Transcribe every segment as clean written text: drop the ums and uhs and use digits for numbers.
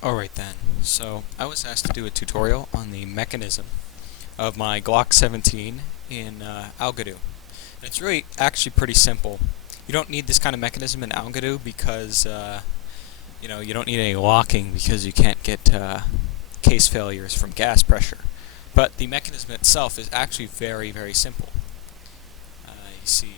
Alright then, so I was asked to do a tutorial on the mechanism of my Glock 17 in Algodoo. And it's really actually pretty simple. You don't need this kind of mechanism in Algodoo because you don't need any locking because you can't get case failures from gas pressure. But the mechanism itself is actually very, very simple. You see,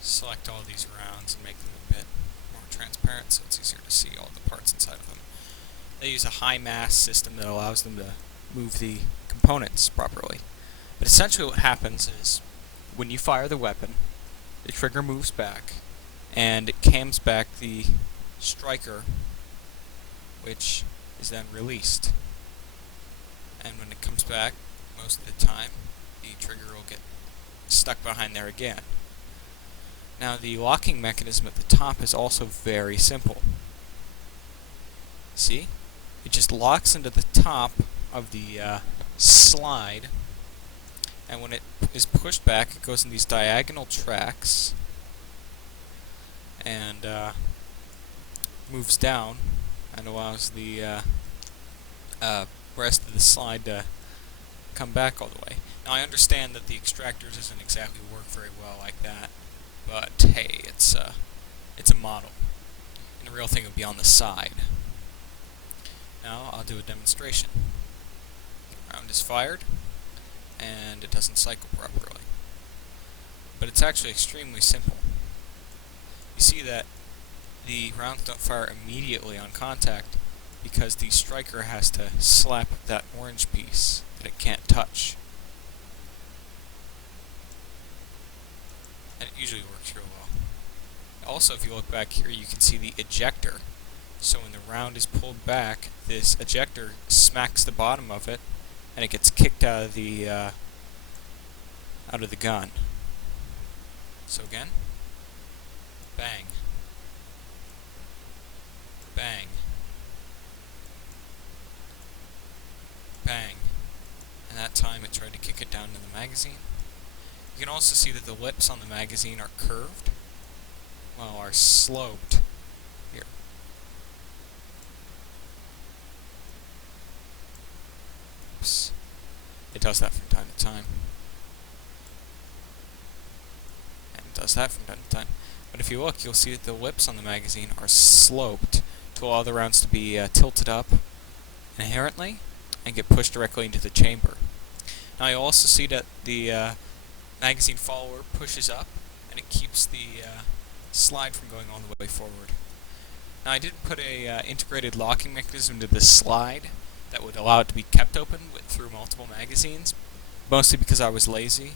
select all these rounds and make them a bit more transparent so it's easier to see all the parts inside of them. They use a high mass system that allows them to move the components properly. But essentially what happens is when you fire the weapon, the trigger moves back and it cams back the striker, which is then released. And when it comes back, most of the time, the trigger will get stuck behind there again. Now the locking mechanism at the top is also very simple. See? It just locks into the top of the slide, and when it is pushed back it goes in these diagonal tracks and moves down and allows the rest of the slide to come back all the way. Now I understand that the extractors doesn't exactly work very well like that, but hey, it's a model, and the real thing would be on the side. Now I'll do a demonstration. Round is fired, and it doesn't cycle properly. But it's actually extremely simple. You see that the rounds don't fire immediately on contact because the striker has to slap that orange piece that it can't touch. And it usually works real well. Also, if you look back here, you can see the ejector. So when the round is pulled back, this ejector smacks the bottom of it, and it gets kicked out of the gun. So again, bang, bang, bang, and that time it tried to kick it down into the magazine. You can also see that the lips on the magazine are curved, well, are sloped here. Oops. It does that from time to time. And it does that from time to time. But if you look, you'll see that the lips on the magazine are sloped to allow the rounds to be tilted up inherently and get pushed directly into the chamber. Now you'll also see that the magazine follower pushes up and it keeps the slide from going all the way forward. Now I did put a integrated locking mechanism to this slide that would allow it to be kept open through multiple magazines, mostly because I was lazy,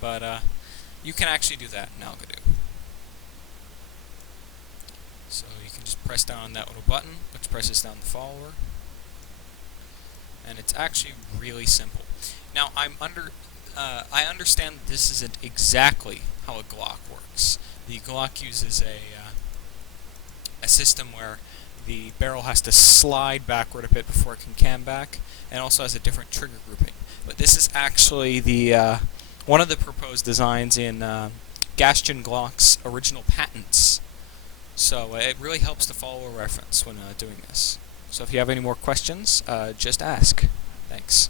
but you can actually do that in Algodoo. So you can just press down on that little button, which presses down the follower, and it's actually really simple. Now I understand that this isn't exactly how a Glock works. The Glock uses a system where the barrel has to slide backward a bit before it can cam back, and also has a different trigger grouping. But this is actually the one of the proposed designs in Gaston Glock's original patents. So it really helps to follow a reference when doing this. So if you have any more questions, just ask. Thanks.